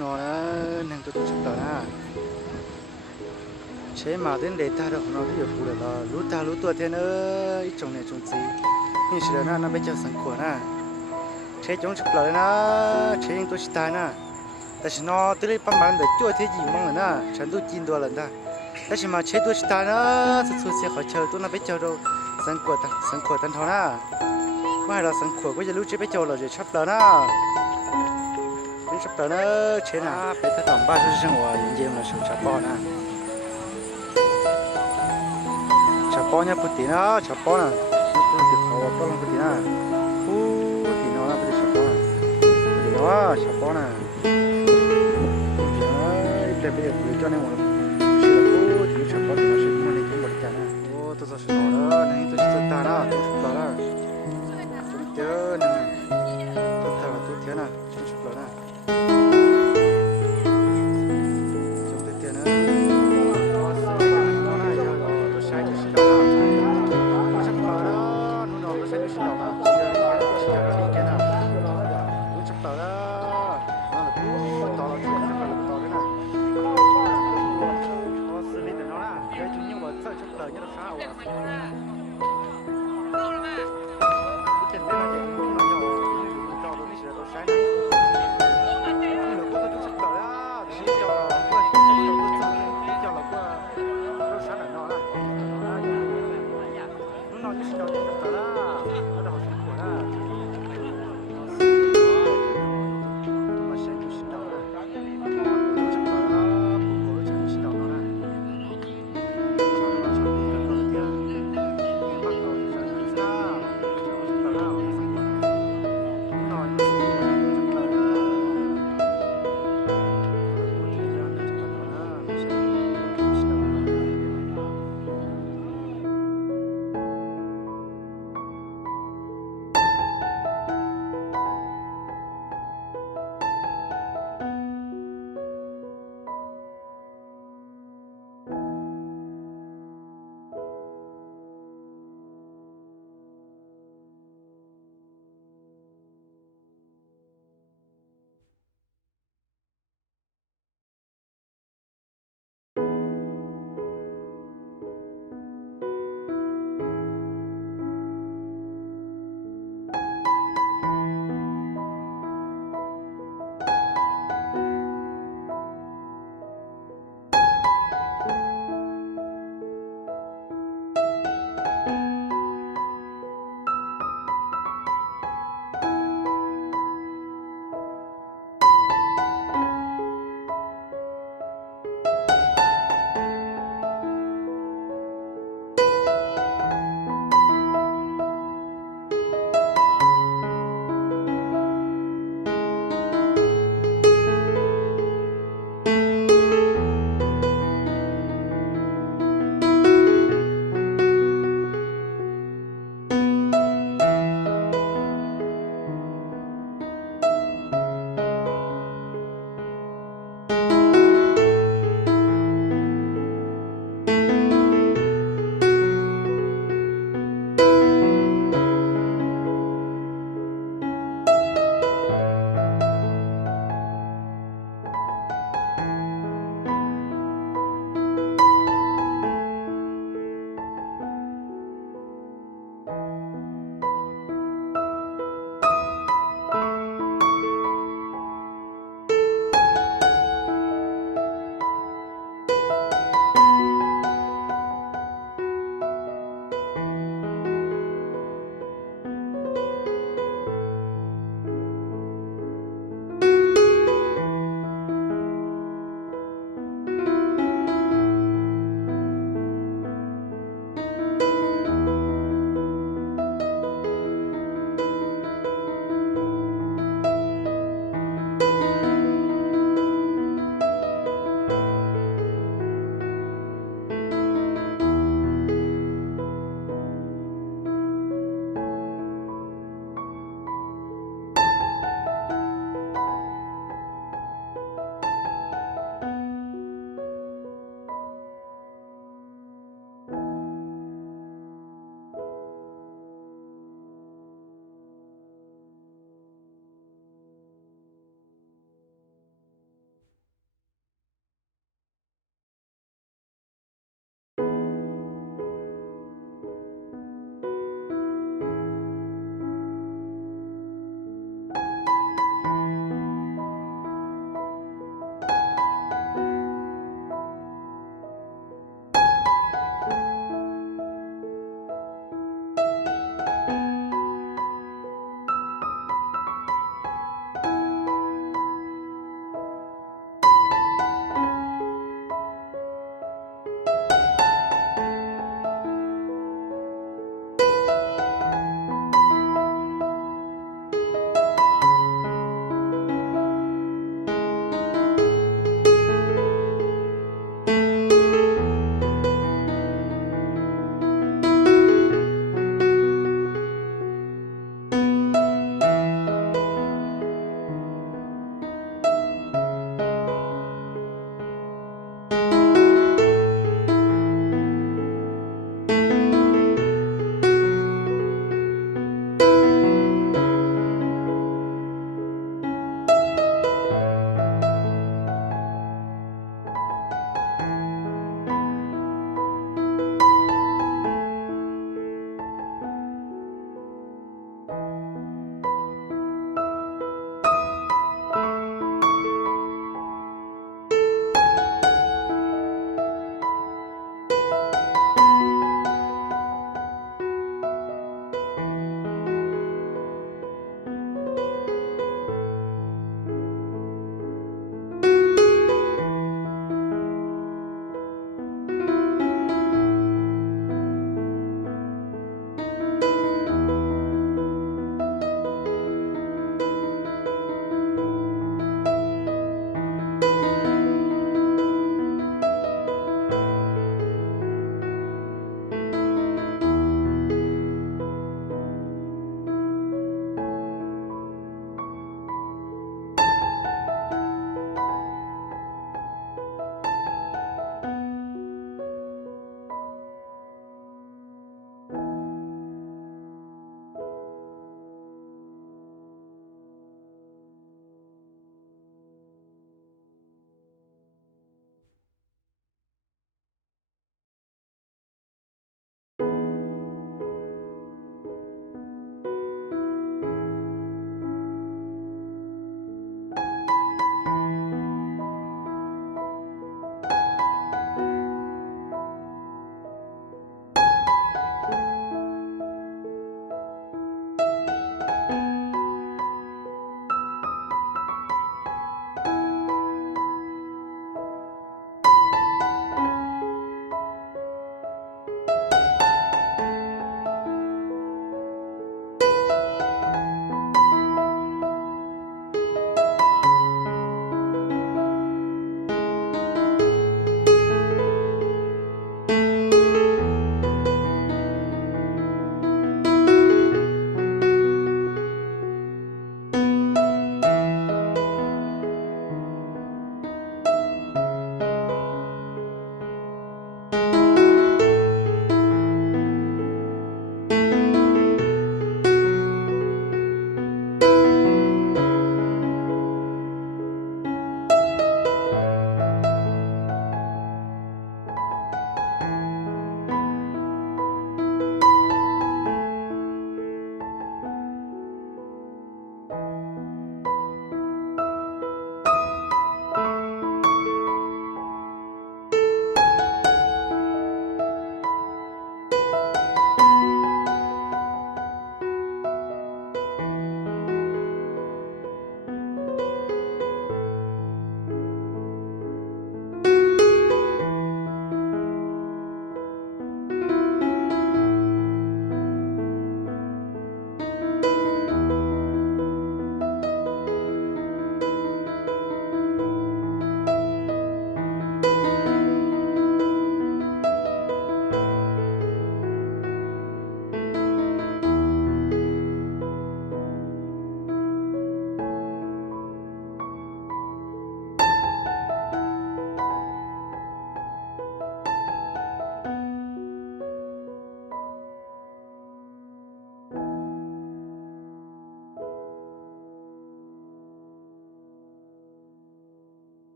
nó nên tôi chụp đó na chế mà đến để ta được nó ví dụ phụ là lú ta lú tua thế nữa ít trồng này trồng gì nhưng sự đó nó bây giờ sẵn của na chế chống chụp đó na chế những tôi ta naแต่ฉันนอตัวเล็กประมาณเด็กจ้วยเที่ยวมั่งเลยนะฉันตัวจีนตัวเลยนะแต่ฉันมาเช็ดตัวชิตานะสุดๆเสียขอเชิญตัวนั้นไปเจอเราสังขวดตันทอนะไม่เราสังขวดก็จะรู้เช็ดไปเจอเราจะชอบเรานะไม่ชอบเรานะเช็ดนะไปถ้าต่างบ้านช่วยช่างว่าเย็นๆเราชอบชาวบ้านนะชาวบ้านเนี่ยพูดตีนะชาวบ้านนะพูดตีเขาว่าบ้านพูดตีนะพูดตีน้องนะพูดชาวบ้านพูดตีน้องชาวบ้านนะ这边有叫那我是个狗，就是包的是我那天我的家呢，我都是老了，那都是大了，都是老了，就这呢。